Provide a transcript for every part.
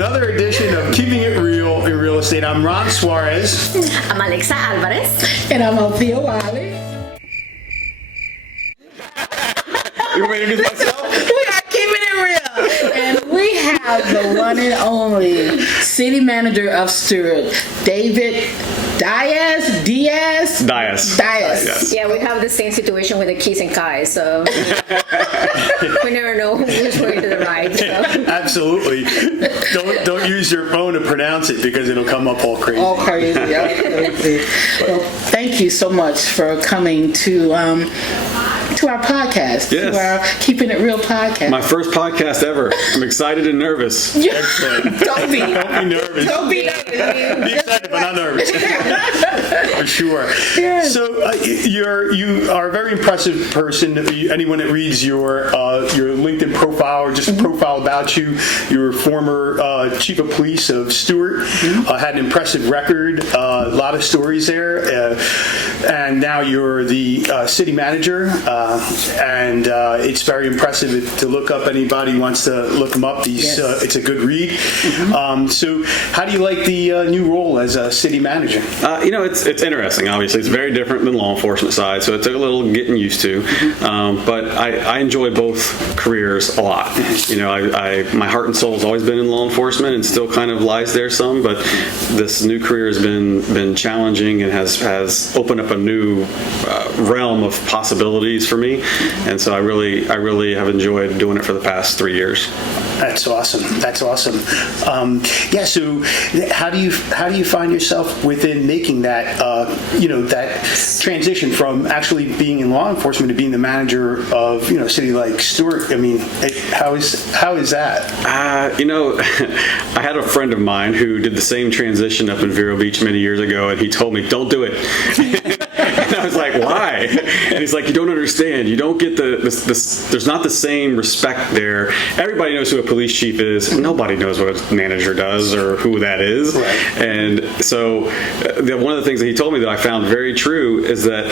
Another edition of Keeping It Real in Real Estate. I'm Ron Suarez. I'm Alexa Alvarez. And I'm Althea Wiley. You want me to introduce myself? We are Keeping It Real. And we have the one and only City Manager of Stuart, Dyess. Yes. Yeah, we have the same situation with the keys and Kais, so we never know which way to the right. So. Absolutely. Don't use your phone to pronounce it because it'll come up all crazy. All crazy. Absolutely. Well, thank you so much for coming to our podcast, yes. to our Keeping It Real podcast. My first podcast ever. I'm excited and nervous. Excellent. Don't be nervous. Don't be nervous. Be excited, but not nervous. For sure. Yes. So you are a very impressive person. Anyone that reads your LinkedIn profile or just a profile about you, you're former chief of police of Stuart, had an impressive record, a lot of stories there, and now you're the city manager. And it's very impressive to look up. Anybody wants to look them up. It's a good read. So how do you like the new role as a city manager? It's interesting. Obviously, it's very different than the law enforcement side, so it's a little getting used to. But I enjoy both careers a lot. My heart and soul has always been in law enforcement, and still kind of lies there some. But this new career has been challenging and has opened up a new realm of possibilities for me. And so I really have enjoyed doing it for the past 3 years. That's awesome. So how do you find yourself within making that that transition from actually being in law enforcement to being the manager of a city like Stuart? I mean, how is that? I had a friend of mine who did the same transition up in Vero Beach many years ago, and he told me, "Don't do it." And I was like, "Why?" And he's like, "You don't understand. You don't get there's not the same respect there. Everybody knows who a police chief is. Nobody knows what a manager does or who that is." Right. And so one of the things that he told me that I found very true is that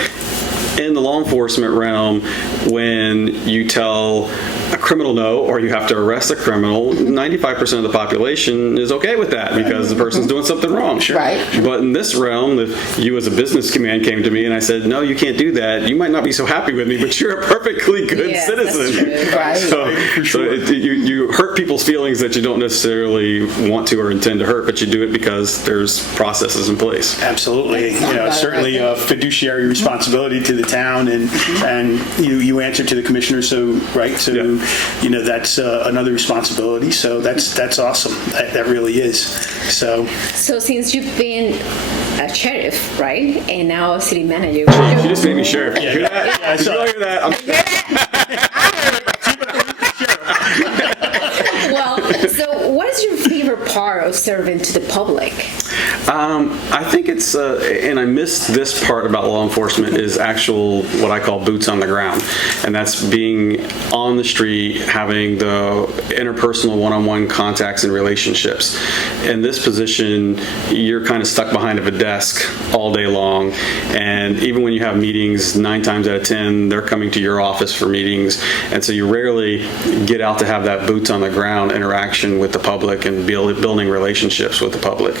in the law enforcement realm, when you tell a criminal no, or you have to arrest a criminal, 95% of the population is okay with that because the person's doing something wrong. Sure. Right. But in this realm, if you as a businessman came to me and I said, "No, you can't do that," you might not be so happy with me, but you're a perfectly good citizen. Right. So you hurt people's feelings that you don't necessarily want to or intend to hurt, but you do it because there's processes in place. Absolutely. Certainly a fiduciary responsibility to the town, and you answer to the commissioner. So that's another responsibility. So that's awesome. That really is. So since you've been a sheriff, right, and now a city manager, you just made me sheriff. Yeah. Hear that? Yeah, I saw hear that? Well, so what is your favorite part of serving to the public? I think it's, and I miss this part about law enforcement, is actual, what I call boots on the ground. And that's being on the street, having the interpersonal one-on-one contacts and relationships. In this position, you're kind of stuck behind a desk all day long. And even when you have meetings, 9 times out of 10, they're coming to your office for meetings. And so you rarely get out to have that boots on the ground interaction with the public and building relationships with the public.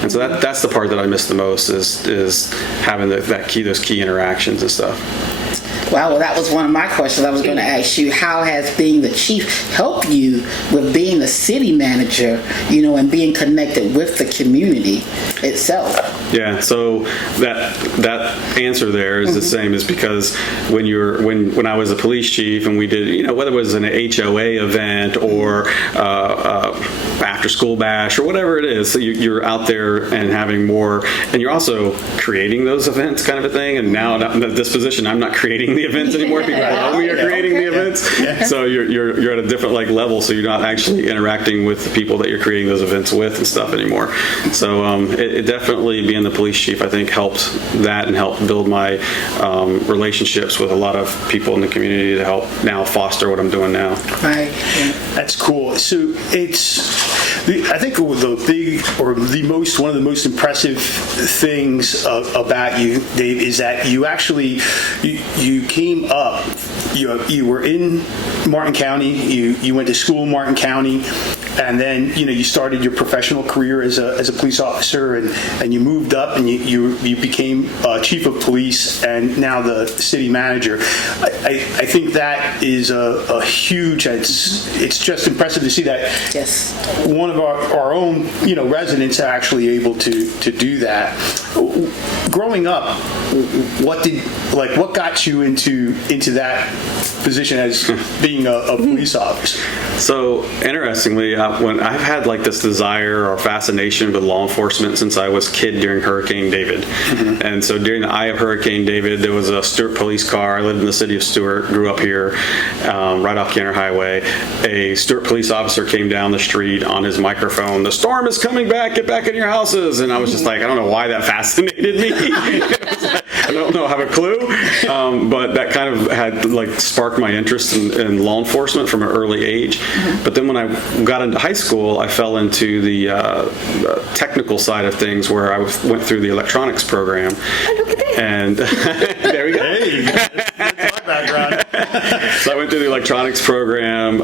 And so that's the part that I miss the most is having those key interactions and stuff. Well, that was one of my questions I was going to ask you. How has being the chief helped you with being the city manager, and being connected with the community itself? Yeah, so that answer there is the same, is because when I was a police chief and we did, whether it was an HOA event or after school bash or whatever it is, so you're out there and having more, and you're also creating those events kind of a thing. And now in this position, I'm not creating the events anymore. People know me are creating the events. Yeah. So you're at a different level, so you're not actually interacting with the people that you're creating those events with and stuff anymore. So it definitely, being the police chief, I think, helped that and helped build my relationships with a lot of people in the community to help now foster what I'm doing now. Right. That's cool. So I think one of the most impressive things about you, Dave, is that you actually you came up. You were in Martin County. You went to school in Martin County, and then you started your professional career as a police officer, and you moved up, and you became chief of police, and now the city manager. I think that is a huge. It's just impressive to see that. Yes. One of our own residents are actually able to do that. Growing up, what got you into that position as being a police officer? So interestingly, when I've had this desire or fascination with law enforcement since I was a kid during Hurricane David. And so during the eye of Hurricane David, there was a Stuart police car. I lived in the city of Stuart, grew up here, right off Kenner Highway. A Stuart police officer came down the street on his microphone, "The storm is coming back, get back in your houses." And I was just I don't know why that fascinated me. I don't know, have a clue. But that kind of had sparked my interest in law enforcement from an early age. But then when I got into high school, I fell into the technical side of things, where I went through the electronics program. And there we go. Hey, that's my background. So I went through the electronics program.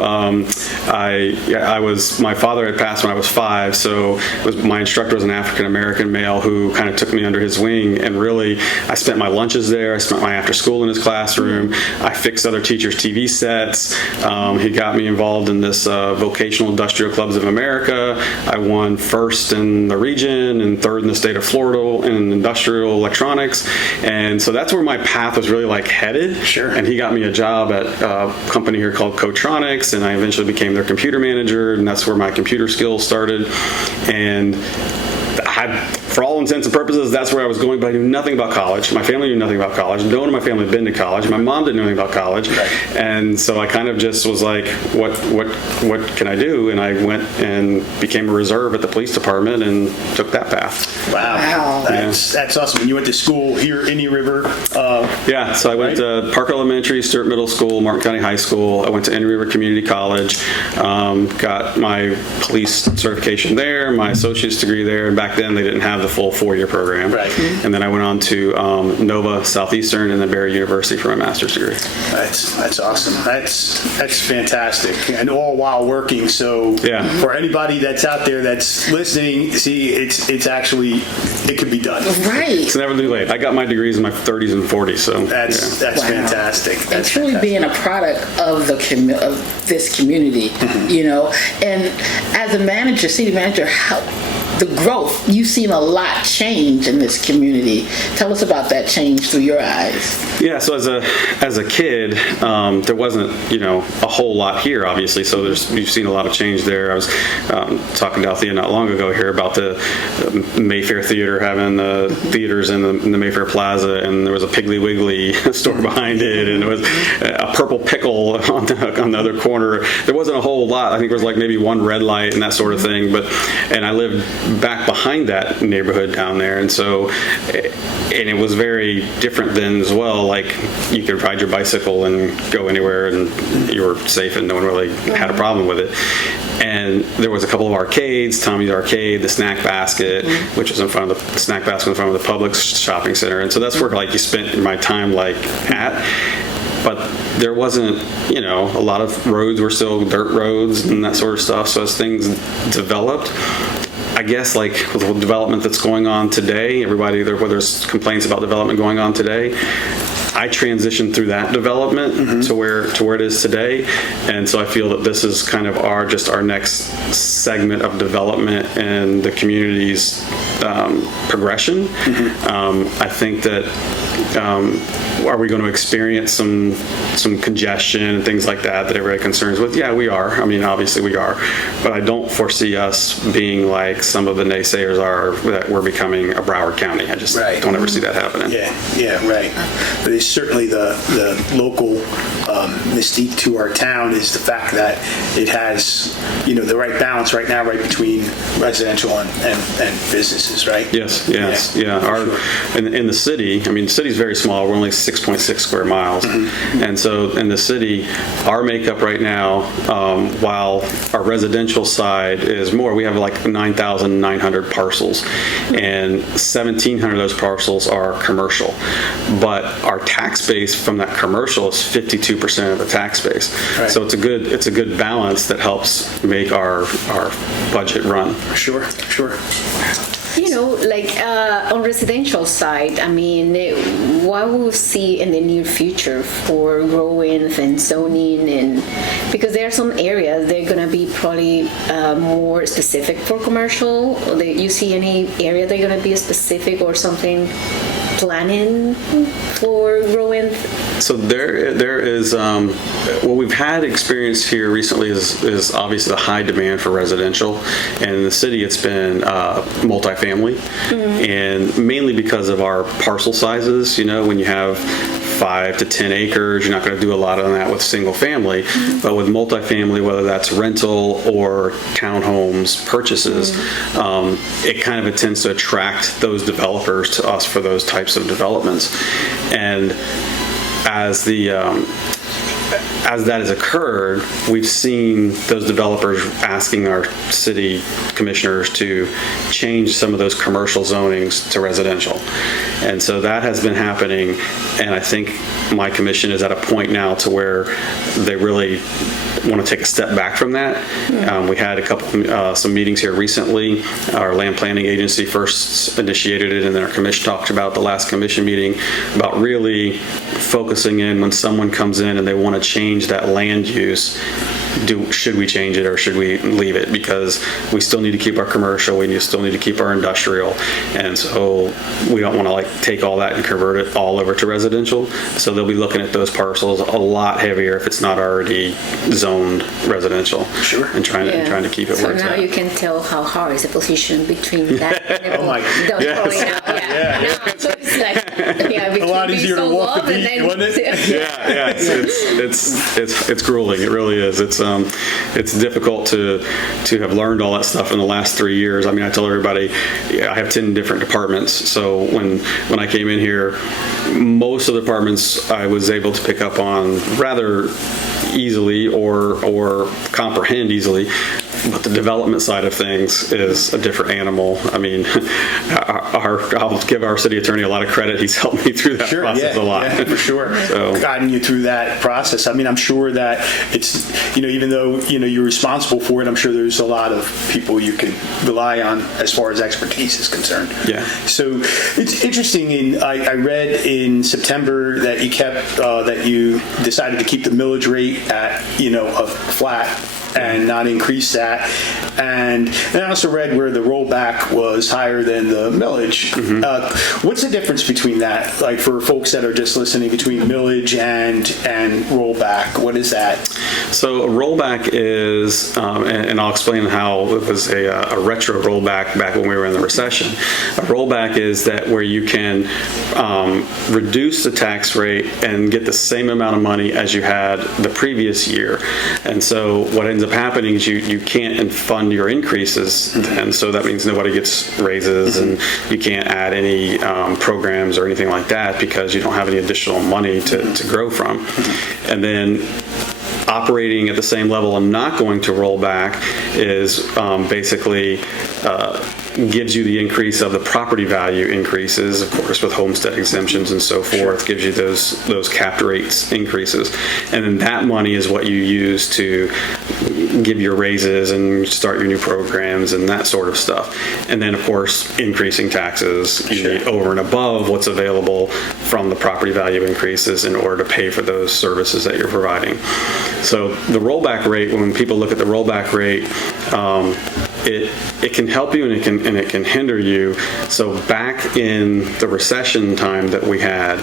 My father had passed when I was 5, so my instructor was an African American male who kind of took me under his wing, and really I spent my lunches there. I spent my after school in his classroom. I fixed other teachers' TV sets. He got me involved in this Vocational Industrial Clubs of America. I won first in the region and third in the state of Florida in industrial electronics, and so that's where my path was really headed. Sure. And he got me a job at a company here called Cotronics, and I eventually became their computer manager, and that's where my computer skills started. And for all intents and purposes, that's where I was going, but I knew nothing about college. My family knew nothing about college. No one in my family had been to college. My mom didn't know anything about college. Right. And so I kind of just was like, what can I do? And I went and became a reserve at the police department and took that path. Wow. That's awesome. And you went to school here in Indian River? Yeah, so I went to Park Elementary, Stuart Middle School, Martin County High School. I went to Indian River Community College, got my police certification there, my associate's degree there, and back then they didn't have the full 4-year program. Right. And then I went on to Nova Southeastern and then Barry University for my master's degree. That's awesome. That's fantastic. And all while working. So for anybody that's out there that's listening, see, it's actually, it could be done. Right. It's never too late. I got my degrees in my 30s and 40s, so that's fantastic. And truly being a product of this community, and as a manager, city manager, how the growth, you've seen a lot change in this community. Tell us about that change through your eyes. Yeah, so as a kid, there wasn't a whole lot here, obviously. So you've seen a lot of change there. I was talking to Althea not long ago here about the Mayfair Theater having the theaters in the Mayfair Plaza, and there was a Piggly Wiggly store behind it, and there was a Purple Pickle on the other corner. There wasn't a whole lot. I think there was maybe one red light and that sort of thing. And I lived back behind that neighborhood down there, and so it was very different then as well. You could ride your bicycle and go anywhere, and you were safe, and no one really had a problem with it. And there was a couple of arcades, Tommy's Arcade, the Snack Basket, which was in front of the Snack Basket in front of the Publix shopping center, and so that's where you spent my time at. But there wasn't, a lot of roads were still dirt roads and that sort of stuff. So as things developed, I guess with the development that's going on today, whether there's complaints about development going on today, I transitioned through that development to where it is today, and so I feel that this is kind of our next segment of development and the community's progression. I think that are we going to experience some congestion and things like that everybody concerns with? Yeah, we are. I mean, obviously we are, but I don't foresee us being like some of the naysayers are, that we're becoming a Broward County. I just don't ever see that happening. Yeah, right. But it's certainly the local mystique to our town is the fact that it has the right balance right now, right between residential and businesses, right? Yes. In the city, I mean, the city's very small. We're only 6.6 square miles, and so in the city, our makeup right now, while our residential side is more, we have 9,900 parcels, and 1,700 of those parcels are commercial, but our tax base from that commercial is 52% of the tax base. Right. So it's a good balance that helps make our budget run. Sure. Like on residential side, I mean, what we'll see in the near future for growing and zoning, and because there are some areas they're going to be probably more specific for commercial. You see any area they're going to be specific or something planning for growing? So there is what we've had experience here recently is obviously the high demand for residential, and in the city it's been multifamily, and mainly because of our parcel sizes. When you have 5 to 10 acres, you're not going to do a lot on that with single family, but with multifamily, whether that's rental or townhomes purchases, it kind of tends to attract those developers to us for those types of developments. And as that has occurred, we've seen those developers asking our city commissioners to change some of those commercial zonings to residential. And so that has been happening, and I think my commission is at a point now to where they really want to take a step back from that. We had some meetings here recently. Our land planning agency first initiated it, and then our commission talked about the last commission meeting about really focusing in when someone comes in and they want to change that land use. Should we change it or should we leave it? Because we still need to keep our commercial, we still need to keep our industrial, and so we don't want to take all that and convert it all over to residential. So they'll be looking at those parcels a lot heavier if it's not already zoned residential. Sure. And trying to keep it where it's So now at. you can tell how hard is the position between that and the Oh my- Yes. Now, so it's like, A lot easier to walk the beat, wasn't it? Yeah, it's grueling. It really is. It's difficult to have learned all that stuff in the last 3 years. I mean, I tell everybody, I have 10 different departments. So when I came in here, most of the departments I was able to pick up on rather easily or comprehend easily. But the development side of things is a different animal. I mean, I'll give our city attorney a lot of credit. He's helped me through that process a lot. Yeah, for sure. So, guiding you through that process. I mean, I'm sure that it's, even though, you're responsible for it, I'm sure there's a lot of people you can rely on as far as expertise is concerned. Yeah. So it's interesting. I read in September that you decided to keep the millage rate at, a flat and not increase that. And I also read where the rollback was higher than the millage. What's the difference between that? Like for folks that are just listening, between millage and rollback, what is that? So a rollback is, and I'll explain how it was a retro rollback back when we were in the recession. A rollback is that where you can reduce the tax rate and get the same amount of money as you had the previous year. And so what ends up happening is you can't fund your increases, and so that means nobody gets raises, and you can't add any programs or anything like that because you don't have any additional money to grow from. And then operating at the same level and not going to roll back is basically gives you the increase of the property value increases, of course, with homestead exemptions and so forth, gives you those capped rates increases. And then that money is what you use to give your raises and start your new programs and that sort of stuff. And then, of course, increasing taxes over and above what's available from the property value increases in order to pay for those services that you're providing. So the rollback rate, when people look at the rollback rate, it can help you and it can hinder you. So back in the recession time that we had,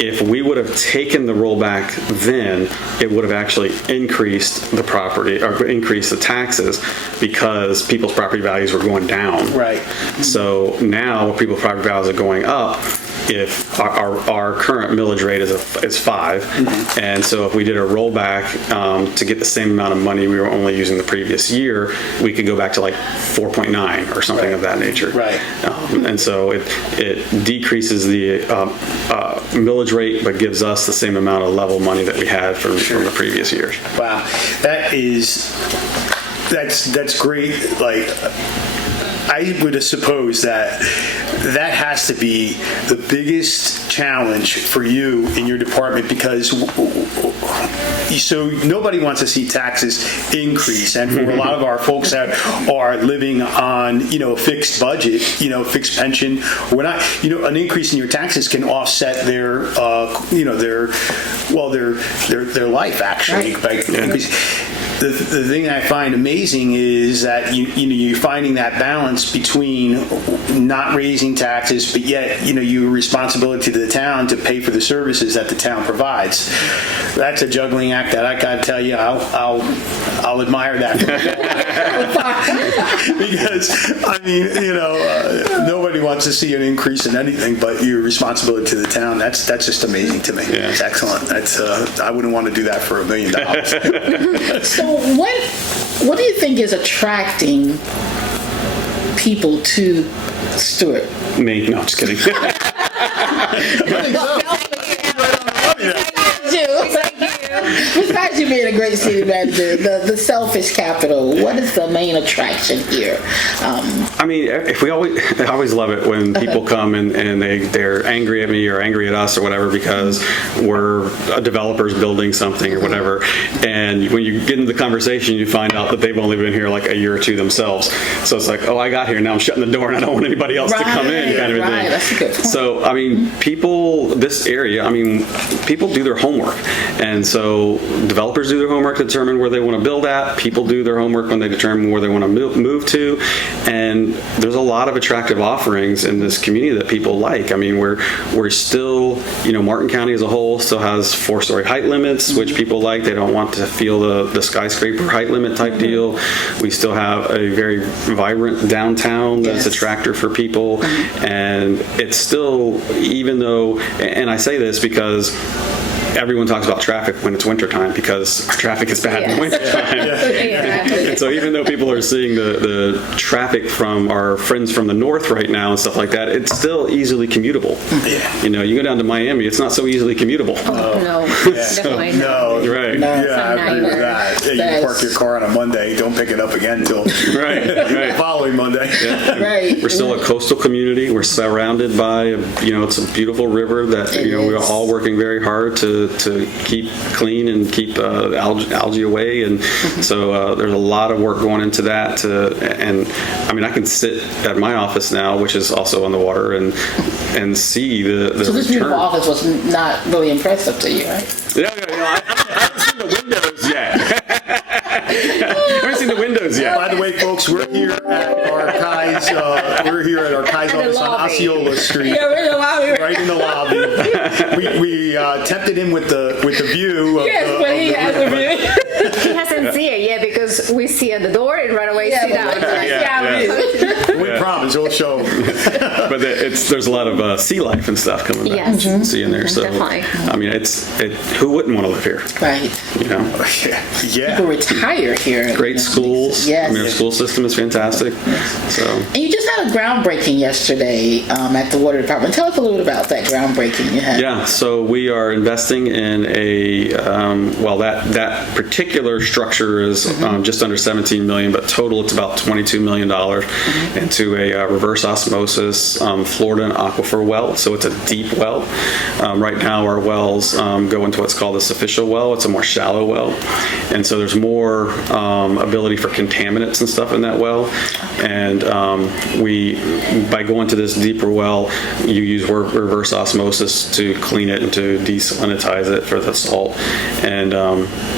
if we would have taken the rollback then, it would have actually increased the property or increased the taxes because people's property values were going down. Right. So now people's property values are going up. If our current millage rate is 5, and so if we did a rollback to get the same amount of money we were only using the previous year, we could go back to like 4.9 or something of that nature. Right. And so it decreases the millage rate, but gives us the same amount of level money that we had from the previous years. Wow, that's great. Like, I would suppose that has to be the biggest challenge for you in your department, because so nobody wants to see taxes increase, and for a lot of our folks that are living on a fixed budget, fixed pension, we're not, an increase in your taxes can offset their life actually by increase. The thing I find amazing is that you're finding that balance between not raising taxes, but yet your responsibility to the town to pay for the services that the town provides. That's a juggling act that I gotta tell you, I'll admire that. Because nobody wants to see an increase in anything, but your responsibility to the town, that's just amazing to me. Yeah. It's excellent. That's I wouldn't want to do that for $1 million. So what do you think is attracting people to Stuart? Me? No, just kidding. Besides you being a great city manager, the selfish capital, what is the main attraction here? I always love it when people come and they're angry at me or angry at us or whatever because we're developers building something or whatever. And when you get into the conversation, you find out that they've only been here like a year or two themselves. So it's like, oh, I got here, now I'm shutting the door and I don't want anybody else to come in, kind of a thing. That's a good point. So, this area, people do their homework. And so developers do their homework to determine where they want to build at. People do their homework when they determine where they want to move to. And there's a lot of attractive offerings in this community that people like. We're still, Martin County as a whole still has 4-story height limits, which people like. They don't want to feel the skyscraper height limit type deal. We still have a very vibrant downtown that's attractive for people. And it's still, even though, and I say this because everyone talks about traffic when it's wintertime because our traffic is bad in the wintertime. And so even though people are seeing the traffic from our friends from the north right now and stuff like that, it's still easily commutable. You go down to Miami, it's not so easily commutable. No, definitely No, right. Yeah, I agree with that. Yeah, you park your car on a Monday, don't pick it up again until the following Monday. Right. We're still a coastal community. We're surrounded by, it's a beautiful river that, we're all working very hard to keep clean and keep algae away. And so there's a lot of work going into that. I can sit at my office now, which is also on the water, and see the So this return. beautiful office was not really impressive to you, right? I haven't seen the windows yet. I haven't seen the windows yet. By the way, folks, we're here at our Kai's office on Osceola Street. Yeah, we're in the lobby. Right in the lobby. We tempted him with the view. But he has a view. He hasn't seen it yet because we see at the door and right away sit down. We promise we'll show him. But there's a lot of sea life and stuff coming back. Yes. You can see in there. So Definitely. who wouldn't want to live here? Right. People retire here. Great schools. Yes. Our school system is fantastic. So. And you just had a groundbreaking yesterday at the water department. Tell us a little bit about that groundbreaking you had. Yeah, so we are investing in that particular structure is just under $17 million, but total it's about $22 million into a reverse osmosis Florida aquifer well. So it's a deep well. Right now our wells go into what's called a sufficient well. It's a more shallow well. And so there's more ability for contaminants and stuff in that well. And by going to this deeper well, you use reverse osmosis to clean it and to desalinitize it for the salt. And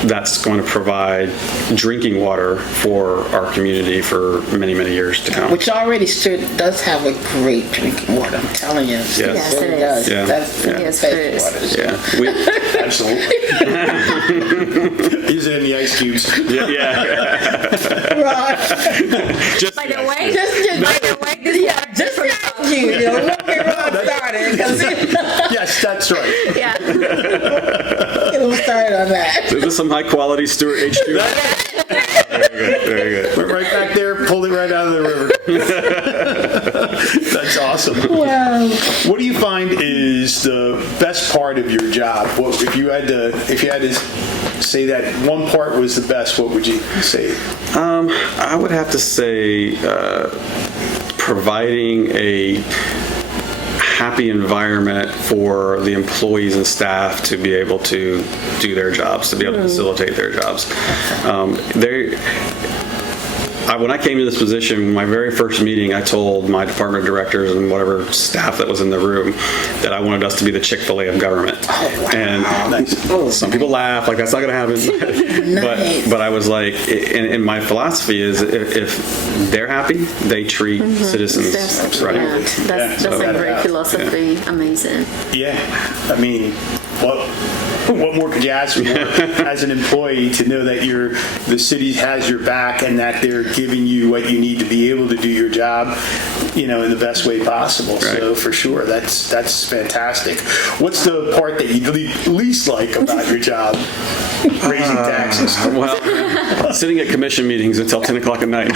that's going to provide drinking water for our community for many, many years to come. Which already does have a great drinking water, I'm telling you. Yes. Yes, it does. is. Yeah. That's Yes, best it is. water. Yeah. Absolutely. Use it in the ice cubes. Right. Just By the way, Just you know, don't get wrong started. Yes, that's right. yeah. Get them started on that. Is this some high quality Stuart H2? Very good. Went right back there, pulled it right out of the river. That's awesome. Wow. What do you find is the best part of your job? If you had to say that one part was the best, what would you say? I would have to say providing a happy environment for the employees and staff to be able to do their jobs, to be able to facilitate their jobs. When I came to this position, my very first meeting, I told my department directors and whatever staff that was in the room that I wanted us to be the Chick-fil-A of government. And some people laugh, like that's not going to happen. Nice. But I was like, and my philosophy is if they're happy, they treat citizens right. Yeah, that's a great philosophy. Amazing. Yeah, I mean, what more could you ask for as an employee to know that the city has your back and that they're giving you what you need to be able to do your job, in the best way possible. Right. So for sure, that's fantastic. What's the part that you least like about your job? Raising taxes. Well, sitting at commission meetings until 10 o'clock at night.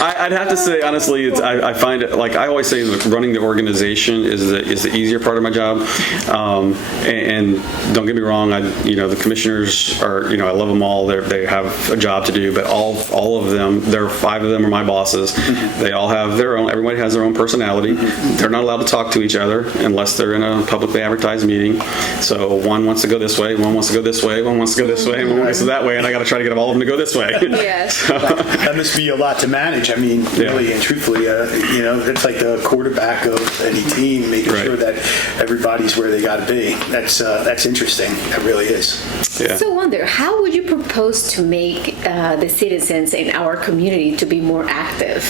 I'd have to say, honestly, I find it, like I always say, running the organization is the easier part of my job. And don't get me wrong, the commissioners are, I love them all. They have a job to do, but all of them, there are 5 of them are my bosses. They all have their own, everybody has their own personality. They're not allowed to talk to each other unless they're in a publicly advertised meeting. So one wants to go this way, one wants to go this way, one wants to go this way, and one wants to go that way, and I got to try to get all of them to go this way. Yes. That must be a lot to manage. I mean, really and truthfully, it's like the quarterback of any team, making sure that everybody's where they got to be. That's interesting. That really is. Yeah. So I wonder, how would you propose to make the citizens in our community to be more active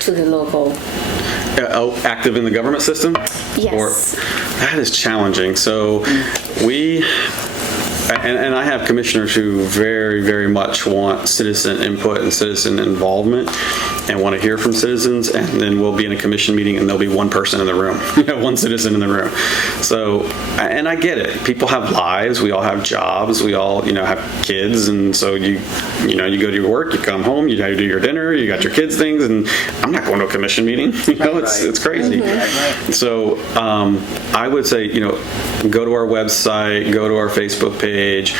to the local? Active in the government system? Yes. That is challenging. So and I have commissioners who very, very much want citizen input and citizen involvement and want to hear from citizens, and then we'll be in a commission meeting and there'll be one person in the room, one citizen in the room. So, and I get it. People have lives. We all have jobs. We all, have kids. And so you go to your work, you come home, you do your dinner, you got your kids' things, and I'm not going to a commission meeting. It's crazy. Mm-hmm. So I would say, go to our website, go to our Facebook page,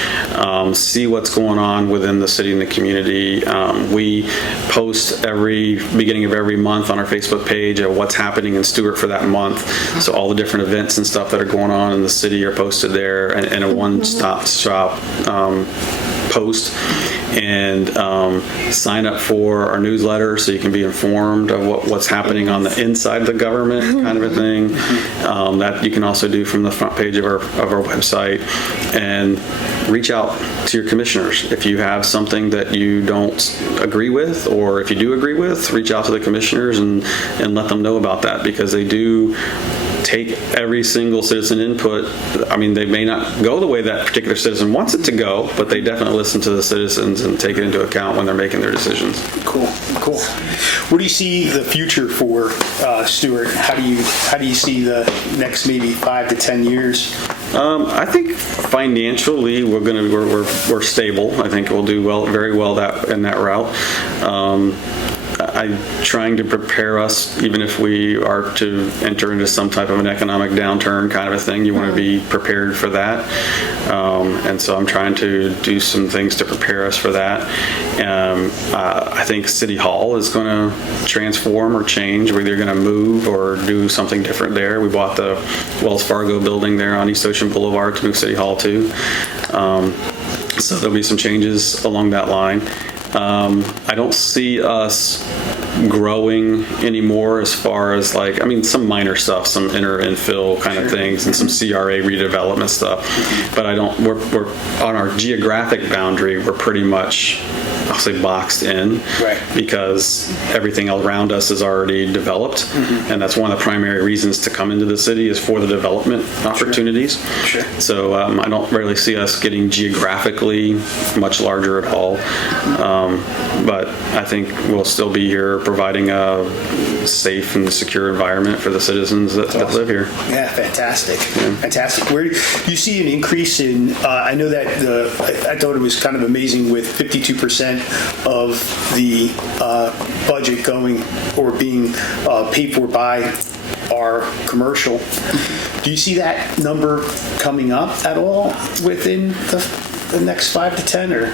see what's going on within the city and the community. We post every beginning of every month on our Facebook page of what's happening in Stuart for that month. So all the different events and stuff that are going on in the city are posted there, and a one-stop shop post. And sign up for our newsletter so you can be informed of what's happening on the inside the government, kind of a thing. That you can also do from the front page of our website, and reach out to your commissioners. If you have something that you don't agree with, or if you do agree with, reach out to the commissioners and let them know about that, because they do take every single citizen input. I mean, they may not go the way that particular citizen wants it to go, but they definitely listen to the citizens and take it into account when they're making their decisions. Cool. What do you see the future for Stuart? How do you see the next maybe 5 to 10 years? I think financially we're stable. I think we'll do very well in that route. I'm trying to prepare us, even if we are to enter into some type of an economic downturn kind of a thing. You want to be prepared for that. And so I'm trying to do some things to prepare us for that. I think City Hall is going to transform or change. We're either going to move or do something different there. We bought the Wells Fargo building there on East Ocean Boulevard to move City Hall to. So there'll be some changes along that line. I don't see us growing anymore as far as some minor stuff, some inner infill kind of things, and some CRA redevelopment stuff. But we're on our geographic boundary, we're pretty much, I'll say, boxed in, right, because everything around us is already developed. Mm-hmm. And that's one of the primary reasons to come into the city is for the development opportunities. Sure. So I don't really see us getting geographically much larger at all. But I think we'll still be here providing a safe and secure environment for the citizens that live here. Yeah, fantastic. Yeah. Fantastic. Where do you see an increase in, I know that I thought it was kind of amazing with 52% of the budget going or being paid for by our commercial. Do you see that number coming up at all within the the next 5 to 10 or?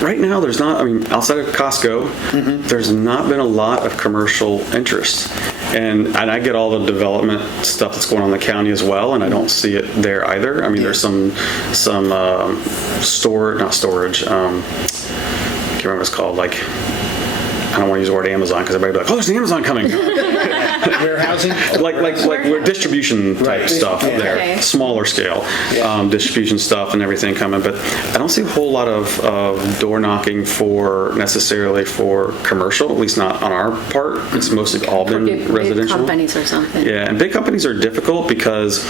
Right now there's not. I mean, outside of Costco, there's not been a lot of commercial interest, and I get all the development stuff that's going on in the county as well, and I don't see it there either. I mean, there's some not storage. I can't remember what it's called. Like, I don't want to use the word Amazon because everybody will be like, oh, there's an Amazon coming. Warehousing? like we're distribution type stuff there, Okay. smaller scale distribution stuff and everything coming. But I don't see a whole lot of door knocking necessarily for commercial, at least not on our part. It's mostly all been Big residential. companies or something. Yeah, and big companies are difficult because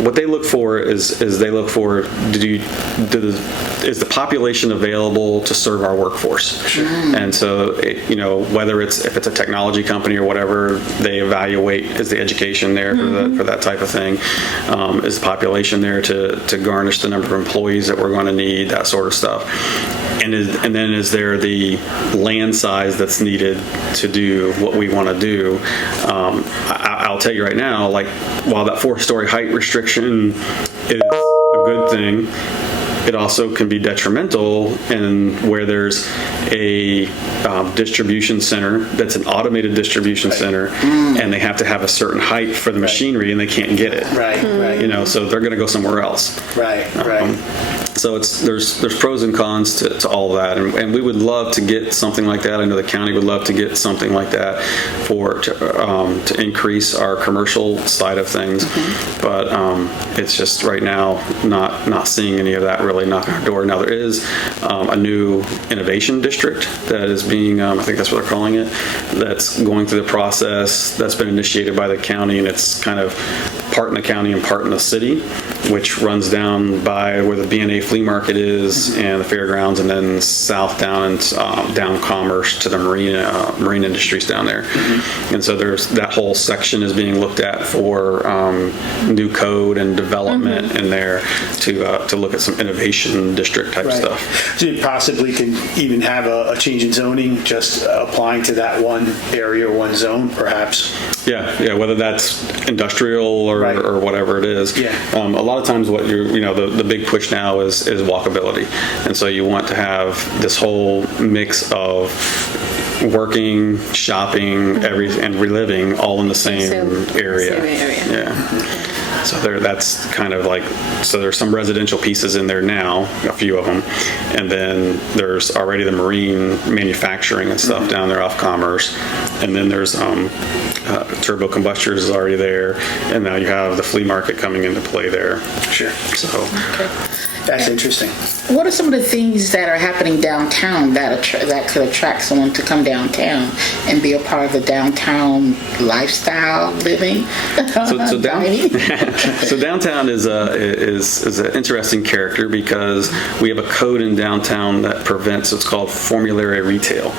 what they look for is they look for is the population available to serve our workforce? Sure. And so, whether if it's a technology company or whatever, they evaluate is the education there for that type of thing, is the population there to garnish the number of employees that we're going to need, that sort of stuff. And then is there the land size that's needed to do what we want to do? I'll tell you right now, like, while that 4-story height restriction is a good thing, it also can be detrimental in where there's a distribution center that's an automated distribution center, and they have to have a certain height for the machinery, and they can't get it. Right. So they're going to go somewhere else. Right. So there's pros and cons to all of that, and we would love to get something like that. I know the county would love to get something like that to increase our commercial side of things, but it's just right now not seeing any of that really knocking our door. Now there is a new innovation district that is being, I think that's what they're calling it, that's going through the process that's been initiated by the county, and it's kind of part in the county and part in the city, which runs down by where the B&A flea market is and the fairgrounds, and then south down and down Commerce to the marine industries down there. And so there's that whole section is being looked at for new code and development in there to look at some innovation district type stuff. So you possibly can even have a change in zoning just applying to that one area or one zone, perhaps. Yeah, whether that's industrial or whatever it is. Yeah. A lot of times what the big push now is walkability. And so you want to have this whole mix of working, shopping, and reliving all in the same area. Yeah. So that's kind of like, so there's some residential pieces in there now, a few of them, and then there's already the marine manufacturing and stuff down there off Commerce, and then there's turbo combustors is already there, and now you have the flea market coming into play there. Sure. So that's interesting. What are some of the things that are happening downtown that could attract someone to come downtown and be a part of the downtown lifestyle living? So downtown is an interesting character because we have a code in downtown that prevents what's called formulary retail.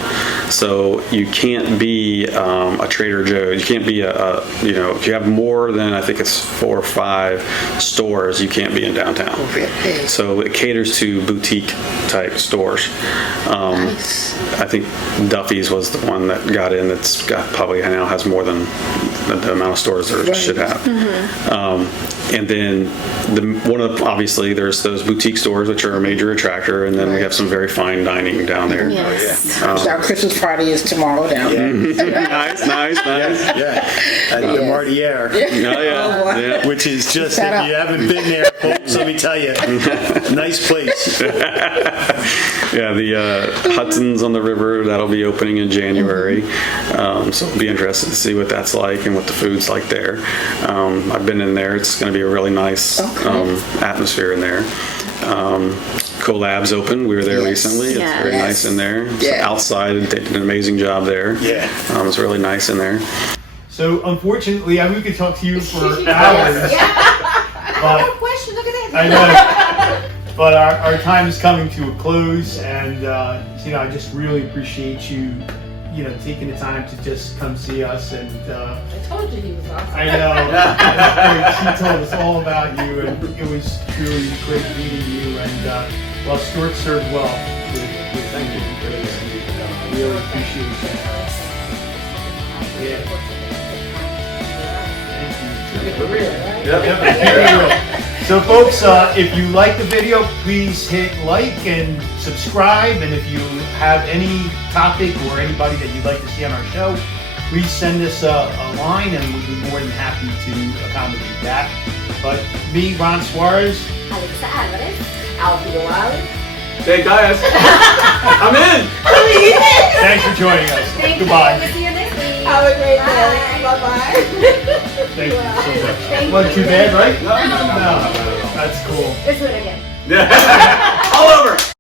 So you can't be a Trader Joe's. You can't be if you have more than, I think it's 4 or 5 stores, you can't be in downtown. So it caters to boutique type stores. Nice. I think Duffy's was the one that got in. That's got probably now has more than the amount of stores there should have. And then obviously there's those boutique stores, which are a major attractor, and then we have some very fine dining down there. Yes. Our Christmas party is tomorrow down there. Nice. Yeah. At the Martier. Yeah. Which is just, if you haven't been there, folks, let me tell you, nice place. Yeah, the Hudson's on the river, that'll be opening in January. So it'll be interested to see what that's like and what the food's like there. I've been in there. It's going to be a really nice atmosphere in there. Collab's open. We were there recently. It's very nice in there. So outside, they did an amazing job there. Yeah. It's really nice in there. So unfortunately, we could talk to you for hours. I have a question. Look at that. I know. But our time is coming to a close, and I just really appreciate you, taking the time to just come see us. And I told you he was awesome. I know. She told us all about you, and it was really great meeting you. And Stuart served well with thank you for this. And, really appreciate it. Yeah. Thank you. For real, right? Yep. So folks, if you like the video, please hit like and subscribe. And if you have any topic or anybody that you'd like to see on our show, please send us a line and we'll be more than happy to accommodate that. But me, Ron Suarez. Alexa Álvarez. Alfio Alvarez. Hey, guys, I'm in. Thanks for joining us. Thank Goodbye. you. We'll see you next week. Have a great day. Bye. Bye-bye. Thank you so much. Thank Wasn't too you. bad, right? No. No. That's cool. Let's do it again. All over.